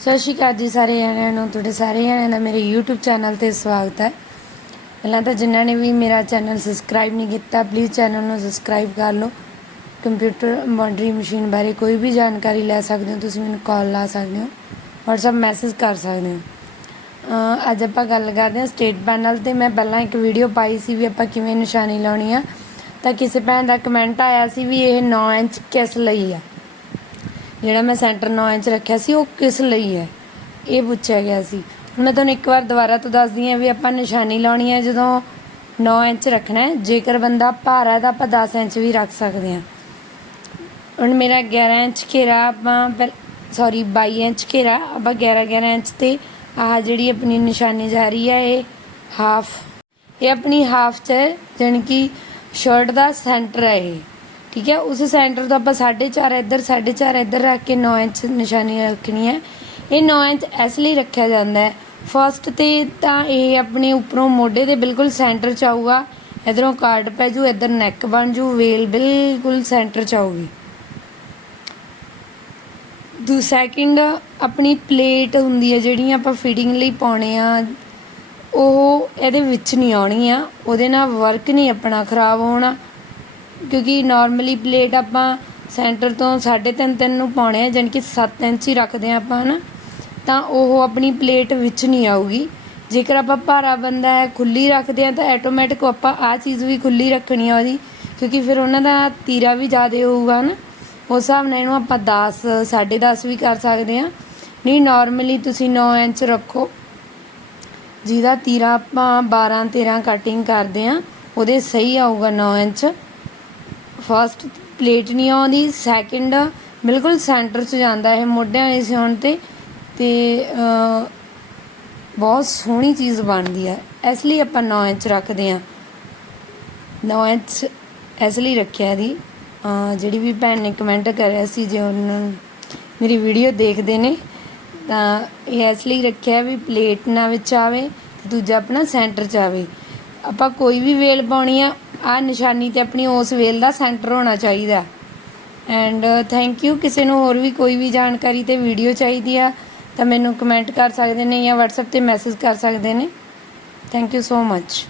ਸਤਿ ਸ਼੍ਰੀ ਅਕਾਲ ਜੀ ਸਾਰੇ ਜਣਿਆਂ ਨੂੰ, ਤੁਹਾਡੇ ਸਾਰੇ ਜਣਿਆਂ ਦਾ ਮੇਰੇ YouTube ਚੈਨਲ ਤੇ ਸਵਾਗਤ ਹੈ। ਪਹਿਲਾਂ ਤਾਂ ਜਿਨ੍ਹਾਂ ਨੇ ਵੀ ਮੇਰਾ ਚੈਨਲ ਸਬਸਕ੍ਰਾਈਬ ਨਹੀਂ ਕੀਤਾ ਪਲੀਜ਼ ਚੈਨਲ ਨੂੰ ਸਬਸਕ੍ਰਾਈਬ ਕਰ ਲਓ। ਕੰਪਿਊਟਰ ਐਮਬ੍ਰੋਇਡਰੀ ਮਸ਼ੀਨ ਬਾਰੇ ਕੋਈ ਵੀ ਜਾਣਕਾਰੀ ਲੈ ਸਕਦੇ ਹੋ, ਤੁਸੀਂ ਮੈਨੂੰ ਕਾਲ ਲਾ ਸਕਦੇ ਹੋ, WhatsApp ਮੈਸੇਜ ਕਰ ਸਕਦੇ ਹੋ। ਅੱਜ ਆਪਾਂ ਗੱਲ ਕਰਦੇ ਹਾਂ ਸਟੇਟ ਪੈਨਲ ਤੇ ਮੈਂ ਪਹਿਲਾਂ ਇੱਕ ਵੀਡੀਓ ਪਾਈ ਸੀ ਵੀ ਆਪਾਂ ਕਿਵੇਂ ਨਿਸ਼ਾਨੀ ਲਾਉਣੀ ਆ, ਤਾਂ ਕਿਸੇ ਭੈਣ ਦਾ ਕਮੈਂਟ ਆਇਆ ਸੀ ਵੀ ਇਹ 9 ਇੰਚ ਕਿਸ ਲਈ ਆ। ਜਿਹੜਾ ਮੈਂ ਸੈਂਟਰ 9 ਇੰਚ ਰੱਖਿਆ ਸੀ, ਉਹ ਕਿਸ ਲਈ ਹੈ? ਇਹ ਪੁੱਛਿਆ ਗਿਆ ਸੀ। ਮੈਂ ਤੁਹਾਨੂੰ ਇੱਕ ਵਾਰ ਦੁਬਾਰਾ ਤੋਂ ਦੱਸਦੀ ਹਾਂ ਵੀ ਆਪਾਂ ਨਿਸ਼ਾਨੀ ਲਾਉਣੀ ਹੈ, ਜਦੋਂ 9 ਇੰਚ ਰੱਖਣਾ ਹੈ, ਜੇਕਰ ਬੰਦਾ ਭਾਰਾ ਹੈ ਤਾਂ ਆਪਾਂ 10 ਇੰਚ ਵੀ ਰੱਖ ਸਕਦੇ ਹਾਂ। ਹੁਣ ਮੇਰਾ 11 ਇੰਚ ਘੇਰਾ, ਆਪਾਂ ਸੌਰੀ 22 ਇੰਚ ਘੇਰਾ, ਆਪਾਂ 11 11 ਇੰਚ ਤੇ ਆਹ ਜਿਹੜੀ ਆਪਣੀ ਨਿਸ਼ਾਨੀ ਜਾ ਰਹੀ ਹੈ, ਇਹ ਹਾਫ ਇਹ ਆਪਣੀ ਹਾਫ ਚ ਹੈ, ਜਾਣੀ ਕਿ ਸ਼ਰਟ ਦਾ ਸੈਂਟਰ ਹੈ ਇਹ। ਠੀਕ ਹੈ, ਉਸ ਸੈਂਟਰ ਤੋਂ ਆਪਾਂ 4.5 ਇੱਧਰ 4.5 ਇੱਧਰ ਰੱਖ ਕੇ 9 ਇੰਚ ਨਿਸ਼ਾਨੀ ਰੱਖਣੀ ਹੈ। ਇਹ 9 ਇੰਚ ਇਸ ਲਈ ਰੱਖਿਆ ਜਾਂਦਾ ਹੈ। ਫਸਟ ਤੇ ਤਾਂ ਇਹ ਆਪਣੇ ਉੱਪਰੋਂ ਮੋਢੇ ਦੇ ਬਿਲਕੁਲ ਸੈਂਟਰ ਚ ਆਊਗਾ। ਇਧਰੋਂ ਕਾਰਡ ਪੈ ਜੂ, ਇਧਰ ਨੈਕ ਬਣ ਜੂ ਵੇਲ ਬਿਲਕੁਲ ਸੈਂਟਰ ਚ ਆਊਗੀ। ਦੂ ਸੈਕਿੰਡ ਆਪਣੀ ਪਲੇਟ ਹੁੰਦੀ ਹੈ, ਜਿਹੜੀਆਂ ਆਪਾਂ ਫਿਟਿੰਗ ਲਈ ਪਾਉਣੇ ਆ, ਉਹ ਇਹਦੇ ਵਿੱਚ ਨਹੀਂ ਆਉਣੀ ਆ ਉਹਦੇ ਨਾਲ ਵਰਕ ਨਹੀਂ ਆਪਣਾ ਖਰਾਬ ਹੋਣਾ। ਕਿਉਂਕਿ ਨਾਰਮਲੀ ਪਲੇਟ ਆਪਾਂ ਸੈਂਟਰ ਤੋਂ 3.5 3 ਨੂੰ ਪਾਉਣੇ ਆ, ਜਾਣੀ ਕਿ 7 ਇੰਚ ਹੀ ਰੱਖਦੇ ਆ ਆਪਾਂ, ਹਨਾ? ਤਾਂ ਉਹ ਆਪਣੀ ਪਲੇਟ ਵਿੱਚ ਨਹੀਂ ਆਊਗੀ। ਜੇਕਰ ਆਪਾਂ ਭਾਰਾ ਬੰਦਾ ਹੈ ਖੁੱਲੀ ਰੱਖਦੇ ਆ, ਤਾਂ ਆਟੋਮੈਟਿਕ ਆਪਾਂ ਆ ਚੀਜ਼ ਵੀ ਖੁੱਲੀ ਰੱਖਣੀ ਆ ਉਹਦੀ, ਕਿਉਂਕਿ ਫਿਰ ਉਹਨਾਂ ਦਾ ਤੀਰਾ ਵੀ ਜ਼ਿਆਦਾ ਹੋਊਗਾ ਨਾ ਉਸ ਹਿਸਾਬ ਨਾਲ ਇਹਨੂੰ ਆਪਾਂ 10 10.5 ਵੀ ਕਰ ਸਕਦੇ ਆ। ਨਹੀਂ ਨਾਰਮਲੀ ਤੁਸੀਂ 9 ਇੰਚ ਰੱਖੋ। ਜਿਹਦਾ ਤੀਰਾ ਆਪਾਂ 12 13 ਕਟਿੰਗ ਕਰਦੇ ਆ, ਉਹਦੇ ਸਹੀ ਆਊਗਾ 9 ਇੰਚ। ਫਸਟ ਪਲੇਟ ਨਹੀਂ ਆਉਂਦੀ ਸੈਕਿੰਡ ਬਿਲਕੁਲ ਸੈਂਟਰ 'ਚ ਜਾਂਦਾ ਇਹ ਮੋਢਿਆਂ ਵਾਲੇ ਸਿਉਣ ਤੇ ਤੇ ਬਹੁਤ ਸੋਹਣੀ ਚੀਜ਼ ਬਣਦੀ ਆ। ਇਸ ਲਈ ਆਪਾਂ 9 ਇੰਚ ਰੱਖਦੇ ਆ 9 ਇੰਚ ਇਸ ਲਈ ਰੱਖਿਆ ਦੀ ਜਿਹੜੀ ਵੀ ਭੈਣ ਨੇ ਕਮੈਂਟ ਕਰਿਆ ਸੀ ਜੇ ਉਹਨਾਂ ਮੇਰੀ ਵੀਡੀਓ ਦੇਖਦੇ ਨੇ, ਤਾਂ ਇਹ ਇਸ ਲਈ ਰੱਖਿਆ ਵੀ ਪਲੇਟ ਨਾ ਵਿੱਚ ਆਵੇ ਤੇ ਦੂਜਾ ਆਪਣਾ ਸੈਂਟਰ 'ਚ ਆਵੇ। ਆਪਾਂ ਕੋਈ ਵੀ ਵੇਲ ਪਾਉਣੀ ਆ ਆ ਨਿਸ਼ਾਨੀ ਤੇ ਆਪਣੀ ਉਸ ਵੇਲ ਦਾ ਸੈਂਟਰ ਹੋਣਾ ਚਾਹੀਦਾ। ਐਂਡ ਥੈਂਕ ਯੂ ਕਿਸੇ ਨੂੰ ਹੋਰ ਵੀ ਕੋਈ ਵੀ ਜਾਣਕਾਰੀ ਤੇ ਵੀਡੀਓ ਚਾਹੀਦੀ ਆ, ਤਾਂ ਮੈਨੂੰ ਕਮੈਂਟ ਕਰ ਸਕਦੇ ਨੇ ਜਾਂ WhatsApp ਤੇ ਮੈਸੇਜ ਕਰ ਸਕਦੇ ਨੇ। Thank you so much